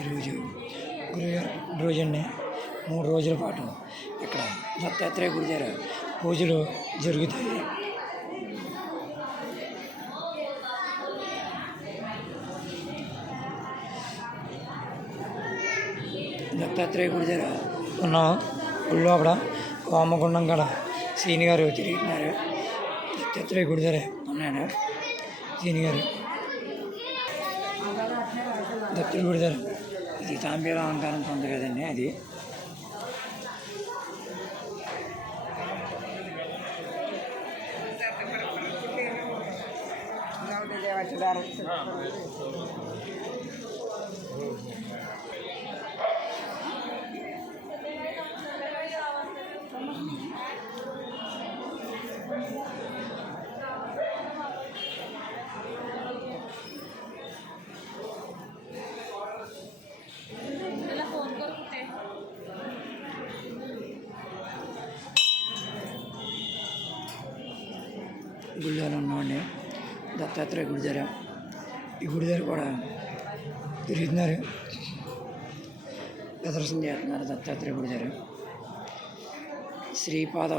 ఈరోజు గురువారం రోజునే మూడు రోజుల పాటు ఇక్కడ దత్తాత్రేయ గుడి దగ్గర పూజలు జరుగుతాయి. దత్తాత్రేయ గుడి దగ్గర ఉన్నాం. గుడి లోపల వామగుండం కాడ సీని గారు తిరుగుతున్నారు దత్తాత్రేయ గుడి దగ్గర ఉన్నాడు. సీని గారు. దత్తుడు గుడి దగ్గర ఇది తాంబేల అలంకారంతో ఉంది కదండి అది. గుడిలో ఉన్నామండి దత్తాత్రేయ గుడి దగ్గర ఈ గుడి దగ్గర కూడా తిరుగుతున్నారు ప్రదర్శన చేస్తున్నారు దత్తాత్రేయ గుడి దగ్గర శ్రీపాద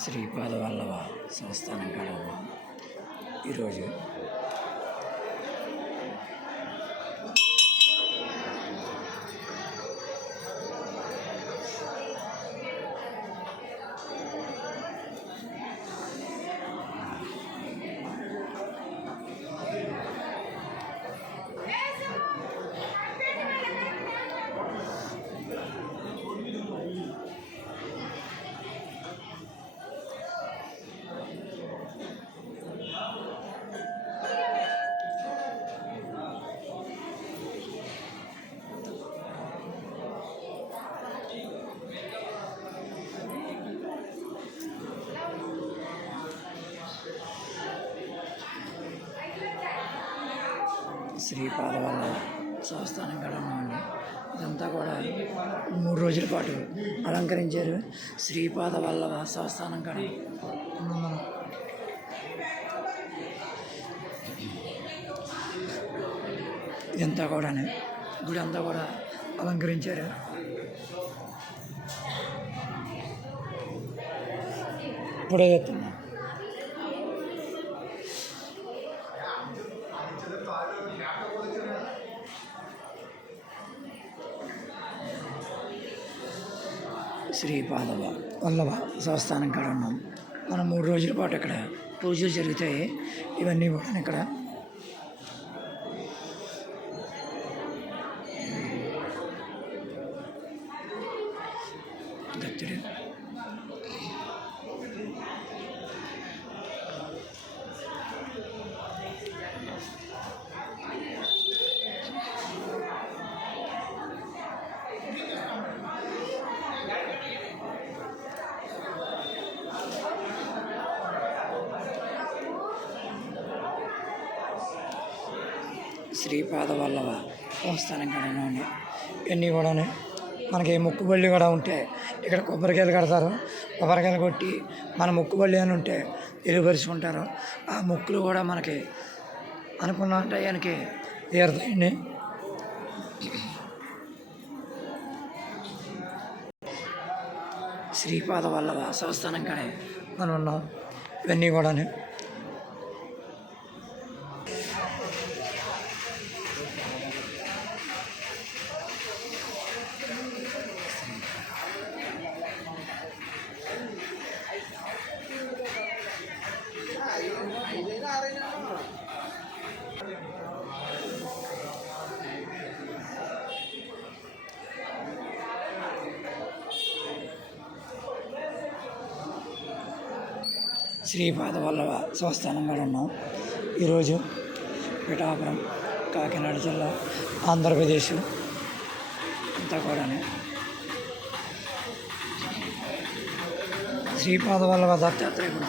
శ్రీపాదవల్లవ సంస్థానం గడవ ఈరోజు శ్రీ పాదవాల సంస్థానం కాడ ఉన్నామండి ఇదంతా కూడా మూడు రోజుల పాటు అలంకరించారు శ్రీపాద వల్లభ సంస్థానం కాడ. మనం ఇదంతా కూడా గుడి అంతా కూడా అలంకరించారు. ఇప్పుడే చెప్తున్నా. శ్రీపాదవ వల్లభ సంస్థానం కాడ ఉన్నాం మనం మూడు రోజుల పాటు ఇక్కడ పూజలు జరుగుతాయి ఇవన్నీ కూడా ఇక్కడ దత్తుడు శ్రీపాద వల్లవ సంస్థానం కూడా ఉన్నాయండి ఇవన్నీ కూడా మనకి మొక్కుబళ్ళు కూడా ఉంటే ఇక్కడ కొబ్బరికాయలు కడతారు. కొబ్బరికాయలు కొట్టి మన మొక్కుబళ్ళు అని ఉంటే తెలియపరుచుకుంటారు. ఆ మొక్కులు కూడా మనకి అనుకున్న టయానికి తీరుతాయండి. శ్రీపాద వల్లవ సంస్థానం కానీ మనం ఉన్నాం. ఇవన్నీ కూడా శ్రీపాద వల్లభ స్వస్థానంగా కూడా ఉన్నాం. ఈరోజు పిఠాపురం కాకినాడ జిల్లా ఆంధ్రప్రదేశ్ అంతా కూడా శ్రీపాద వల్లభ దత్తాత్రేయ కూడా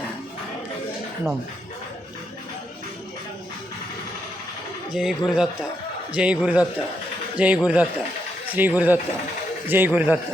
ఉన్నాం. జై గురుదత్త జై గురుదత్త జై గురుదత్త శ్రీ గురుదత్త జై గురుదత్త.